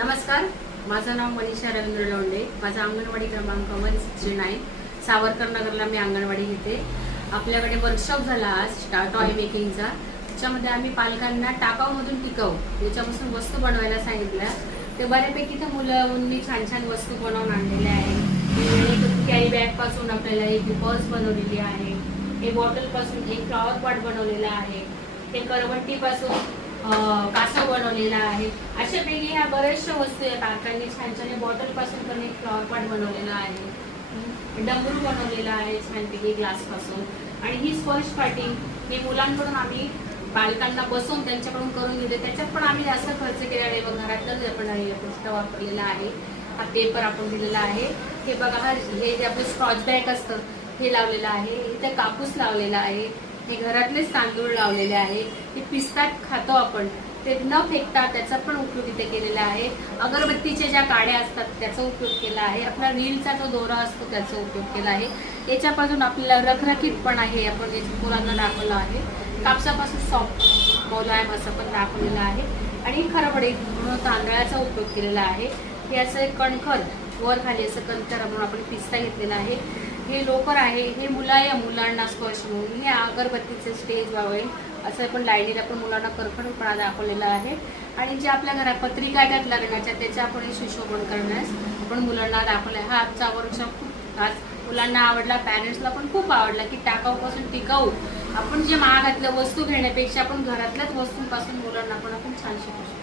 नमस्कार, माझं नाव मनीषा रवींद्र लोंढे. माझा अंगणवाडी क्रमांक 169 सावरकर नगरला मी अंगणवाडी घेते. आपल्याकडे वर्कशॉप झाला आज टॉय मेकिंगचा. त्याच्यामध्ये आम्ही पालकांना टाकाऊमधून टिकाऊ याच्यापासून वस्तू बनवायला सांगितल्या. ते बऱ्यापैकी त्या मुलांनी छान छान वस्तू बनवून आणलेल्या आहेत. कॅरी बॅग पासून आपल्याला एक पर्स बनवलेली आहे, एक बॉटल पासून एक फ्लॉवर पॉट बनवलेला आहे, ते करवंटी पासून कासव बनवलेला आहे. अशापैकी ह्या बऱ्याचशा वस्तू या काकांनी छान छान बॉटल पासून पण एक फ्लॉवर पॉट बनवलेला आहे, डमरू बनवलेला आहे छानपैकी ग्लास पासून. आणि ही स्पर्श पार्टी मी मुलांकडून आम्ही पालकांना बसवून त्यांच्याकडून करून घेते. त्याच्यात पण आम्ही जास्त खर्च केलेला आहे. घरातलं आपण पृष्ठ वापरलेला आहे, हा पेपर आपण दिलेला आहे. हे बघा, हे जे आपलं स्कॉच बॅग असतं हे लावलेलं आहे. इथे कापूस लावलेला आहे. हे घरातलेच तांदूळ लावलेले आहे. हे पिस्तात खातो आपण, ते न फेकता त्याचा पण उपयोग इथे केलेला आहे. अगरबत्तीच्या ज्या काड्या असतात त्याचा उपयोग केला आहे. आपला रीलचा जो दोरा असतो त्याचा उपयोग केला आहे. याच्यापासून आपल्याला रखरखीत पण आहे, आपण मुलांना दाखवलं आहे. कापसापासून सॉफ्ट मुलायम असं पण दाखवलेलं आहे. आणि खरबडे म्हणून तांदळाचा उपयोग केलेला आहे. हे असं कणखर वर खाली असं कणखर म्हणून आपण पिस्ता घेतलेला आहे. हे लोकर आहे, हे मुलांना स्पर्श म्हणून. हे अगरबत्तीचे स्टेज व्हावे असं पण लाईनीला पण मुलांना करखडूपणा दाखवलेला आहे. आणि जे आपल्या घरात पत्रिका येतात लग्नाच्या त्याच्या आपण सुशोभन करण्यास आपण मुलांना दाखवलं आहे. हा आजचा वर्कशॉप खूप आज मुलांना आवडला, पॅरेंट्सला पण खूप आवडला की टाकाऊपासून टिकाऊ आपण जे महागातल्या वस्तू घेण्यापेक्षा आपण घरातल्याच वस्तूंपासून मुलांना पण आपण छान शिकू शकतो.